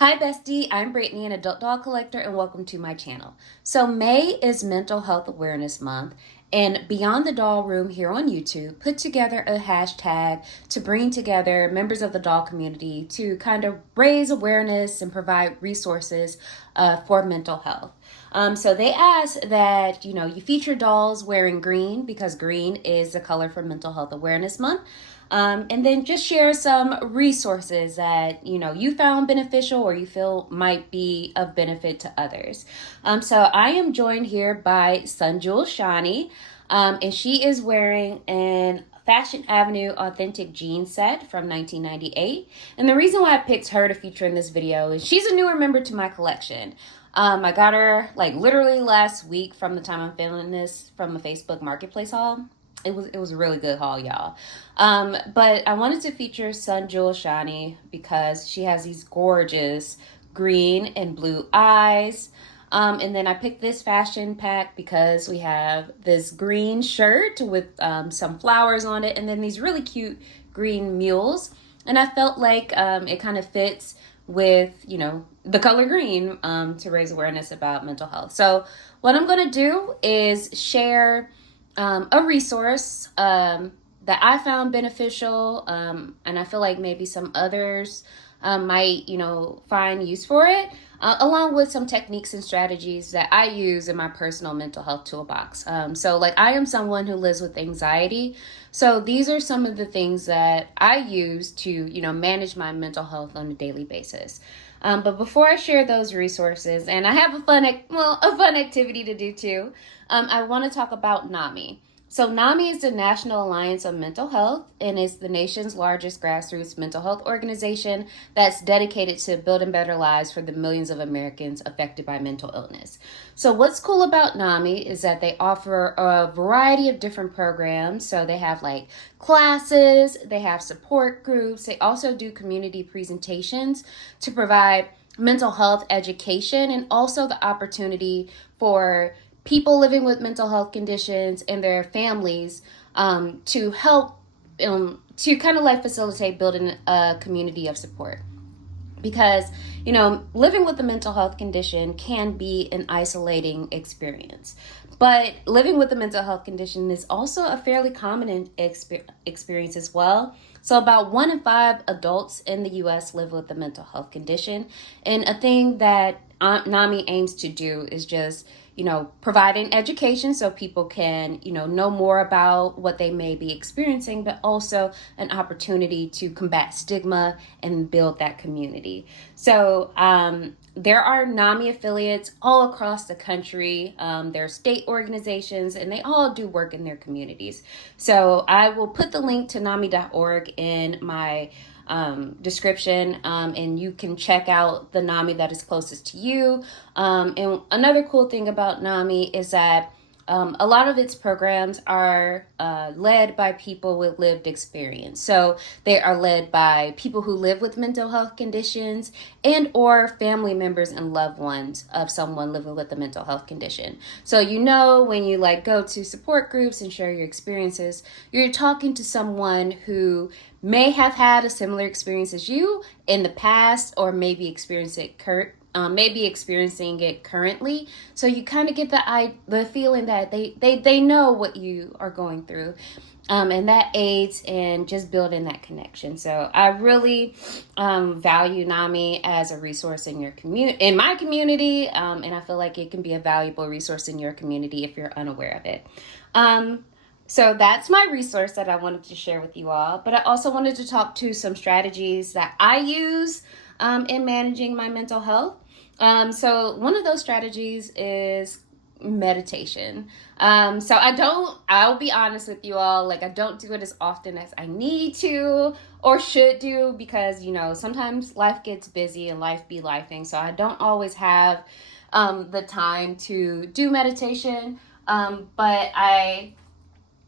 Hi bestie, I'm Brittany, an adult doll collector, and welcome to my channel. So May is Mental Health Awareness Month, and Beyond the Doll Room here on YouTube put together a hashtag to bring together members of the doll community to kind of raise awareness and provide resources for mental health. So they asked that, you feature dolls wearing green because green is the color for Mental Health Awareness Month. And then just share some resources that you found beneficial or you feel might be of benefit to others. So I am joined here by Sunjul Shani, and she is wearing an Fashion Avenue authentic jean set from 1998. And the reason why I picked her to feature in this video is she's a newer member to my collection. I got her like literally last week from the time I'm filming this from the Facebook Marketplace haul. It was a really good haul, y'all. But I wanted to feature Sunjul Shani because she has these gorgeous green and blue eyes. And then I picked this fashion pack because we have this green shirt with some flowers on it and then these really cute green mules. And I felt like it kind of fits with, the color green to raise awareness about mental health. So what I'm going to do is share a resource that I found beneficial, and I feel like maybe some others might, find use for it, along with some techniques and strategies that I use in my personal mental health toolbox. So like I am someone who lives with anxiety. So these are some of the things that I use to, manage my mental health on a daily basis. But before I share those resources, and I have a fun activity to do too, I want to talk about NAMI. So NAMI is the National Alliance of Mental Health and is the nation's largest grassroots mental health organization that's dedicated to building better lives for the millions of Americans affected by mental illness. So what's cool about NAMI is that they offer a variety of different programs. So they have like classes, they have support groups, they also do community presentations to provide mental health education and also the opportunity for people living with mental health conditions and their families to help to kind of like facilitate building a community of support. Because, living with a mental health condition can be an isolating experience. But living with a mental health condition is also a fairly common experience as well. So about 1 in 5 adults in the U.S. live with a mental health condition. And a thing that NAMI aims to do is just providing education so people can, know more about what they may be experiencing, but also an opportunity to combat stigma and build that community. So there are NAMI affiliates all across the country. There are state organizations, and they all do work in their communities. So I will put the link to NAMI.org in my description, and you can check out the NAMI that is closest to you. And another cool thing about NAMI is that a lot of its programs are led by people with lived experience. So they are led by people who live with mental health conditions and or family members and loved ones of someone living with a mental health condition. So when you go to support groups and share your experiences, you're talking to someone who may have had a similar experience as you in the past or maybe experiencing it currently. So you kind of get the feeling that they know what you are going through. And that aids in just building that connection. So I really value NAMI as a resource in in my community, and I feel like it can be a valuable resource in your community if you're unaware of it. So that's my resource that I wanted to share with you all. But I also wanted to talk to some strategies that I use in managing my mental health. So one of those strategies is meditation. So I'll be honest with you all, I don't do it as often as I need to or should do because, sometimes life gets busy and life be lifing. So I don't always have the time to do meditation. But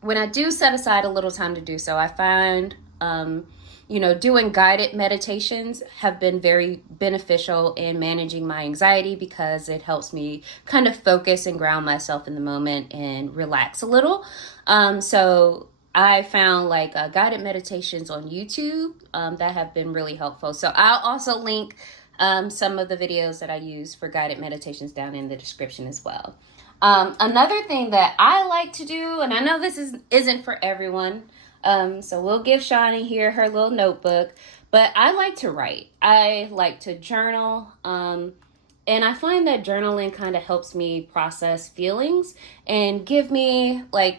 when I do set aside a little time to do so, I find, doing guided meditations have been very beneficial in managing my anxiety because it helps me kind of focus and ground myself in the moment and relax a little. So I found guided meditations on YouTube that have been really helpful. So I'll also link some of the videos that I use for guided meditations down in the description as well. Another thing that I like to do, and I know this isn't for everyone, so we'll give Shawnee here her little notebook, but I like to write. I like to journal, and I find that journaling kind of helps me process feelings and give me like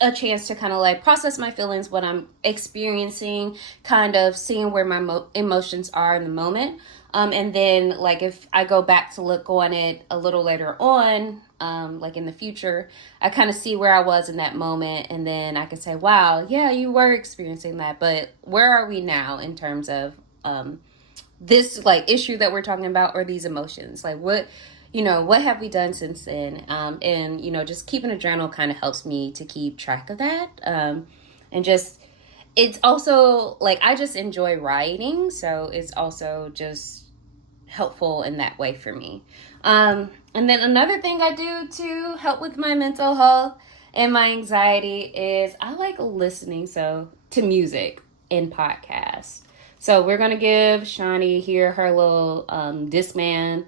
a chance to kind of like process my feelings, what I'm experiencing, kind of seeing where my emotions are in the moment. And then like if I go back to look on it a little later on, like in the future, I kind of see where I was in that moment. And then I can say, wow, yeah, you were experiencing that, but where are we now in terms of this like issue that we're talking about, or these emotions? Like what have we done since then? And just keeping a journal kind of helps me to keep track of that. And just, it's also like, I just enjoy writing. So it's also just helpful in that way for me. And then another thing I do to help with my mental health and my anxiety is I like listening to music and podcasts. So we're going to give Shawnee here her little Discman,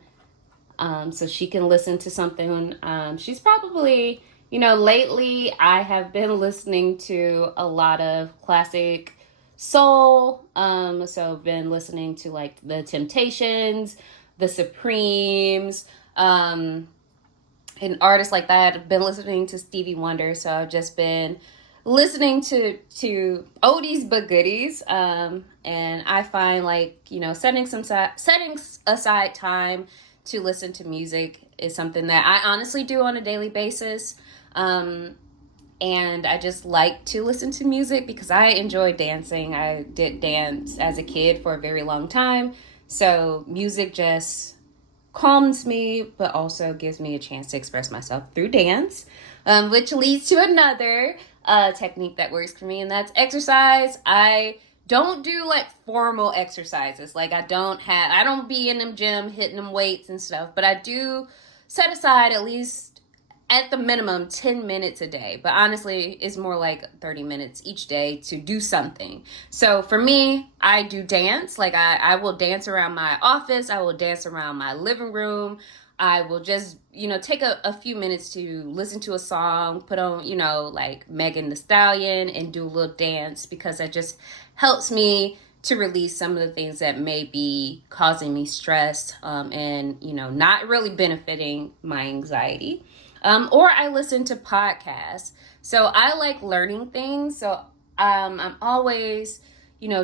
so she can listen to something. She's probably, lately I have been listening to a lot of classic soul. So I've been listening to like the Temptations, the Supremes, and artists like that. I've been listening to Stevie Wonder. So I've just been listening to oldies but goodies. And I find like, setting aside time to listen to music is something that I honestly do on a daily basis. And I just like to listen to music because I enjoy dancing. I did dance as a kid for a very long time. So music just calms me, but also gives me a chance to express myself through dance, which leads to another technique that works for me, and that's exercise. I don't do like formal exercises. Like I don't be in them gym hitting them weights and stuff, but I do set aside at least at the minimum 10 minutes a day. But honestly, it's more like 30 minutes each day to do something. So for me, I do dance. Like I will dance around my office. I will dance around my living room. I will just, take a few minutes to listen to a song, put on, like Megan Thee Stallion, and do a little dance, because it just helps me to release some of the things that may be causing me stress, and, not really benefiting my anxiety. Or I listen to podcasts. So I like learning things. So I'm always,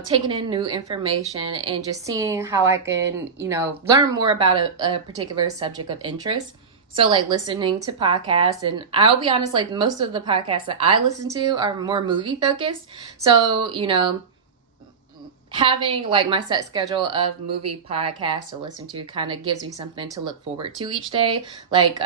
taking in new information and just seeing how I can, learn more about a particular subject of interest. So like listening to podcasts, and I'll be honest, like most of the podcasts that I listen to are more movie focused. So, having like my set schedule of movie podcasts to listen to kind of gives me something to look forward to each day. Like,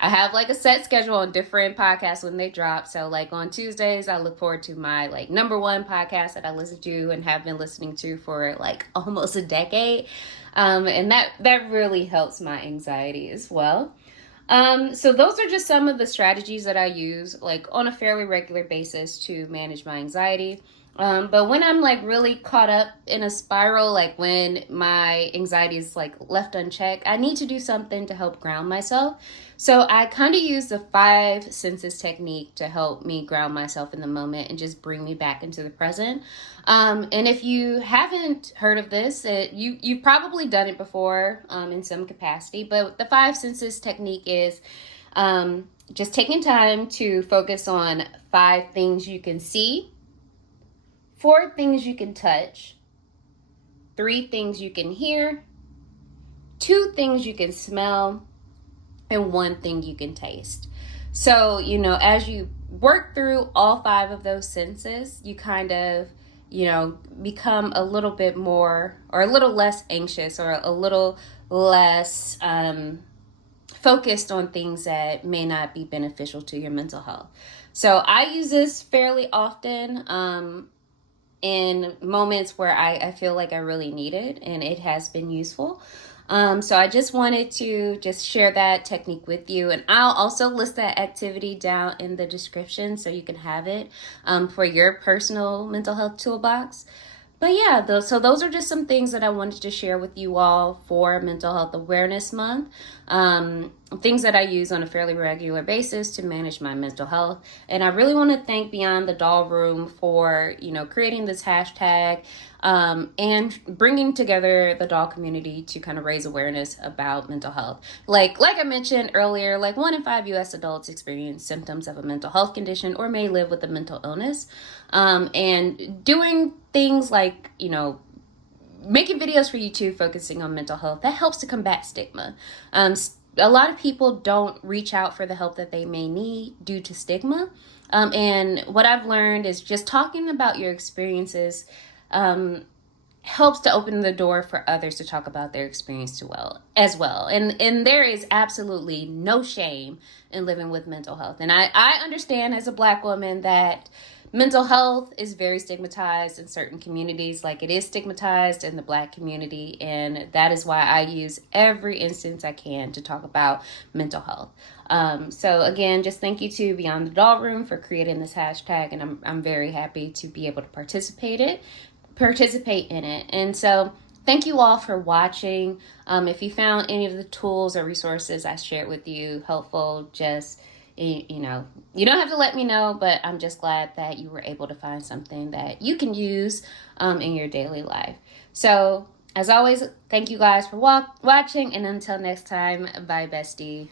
I have like a set schedule on different podcasts when they drop. So like on Tuesdays, I look forward to my like number one podcast that I listen to and have been listening to for like almost a decade. And that really helps my anxiety as well. So those are just some of the strategies that I use like on a fairly regular basis to manage my anxiety. But when I'm like really caught up in a spiral, like when my anxiety is like left unchecked, I need to do something to help ground myself. So I kind of use the 5 senses technique to help me ground myself in the moment and just bring me back into the present. And if you haven't heard of this, you've probably done it before in some capacity, but the 5 senses technique is just taking time to focus on 5 things you can see, 4 things you can touch, 3 things you can hear, 2 things you can smell, and 1 thing you can taste. So, as you work through all 5 of those senses, you kind of, become a little bit more or a little less anxious or a little less focused on things that may not be beneficial to your mental health. So I use this fairly often in moments where I feel like I really need it, and it has been useful. So I just wanted to just share that technique with you, and I'll also list that activity down in the description so you can have it for your personal mental health toolbox. But yeah, so those are just some things that I wanted to share with you all for Mental Health Awareness Month. Things that I use on a fairly regular basis to manage my mental health. And I really want to thank Beyond the Doll Room for, creating this hashtag and bringing together the doll community to kind of raise awareness about mental health. Like I mentioned earlier, like 1 in 5 U.S. adults experience symptoms of a mental health condition or may live with a mental illness. And doing things like, making videos for YouTube focusing on mental health, that helps to combat stigma. A lot of people don't reach out for the help that they may need due to stigma. And what I've learned is just talking about your experiences helps to open the door for others to talk about their experience as well. And there is absolutely no shame in living with mental health. And I understand as a Black woman that mental health is very stigmatized in certain communities, like it is stigmatized in the Black community. And that is why I use every instance I can to talk about mental health. So again, just thank you to Beyond the Doll Room for creating this hashtag. And I'm very happy to be able to participate in it. And so thank you all for watching. If you found any of the tools or resources I shared with you helpful, just, you don't have to let me know, but I'm just glad that you were able to find something that you can use in your daily life. So as always, thank you guys for watching, and until next time, bye bestie.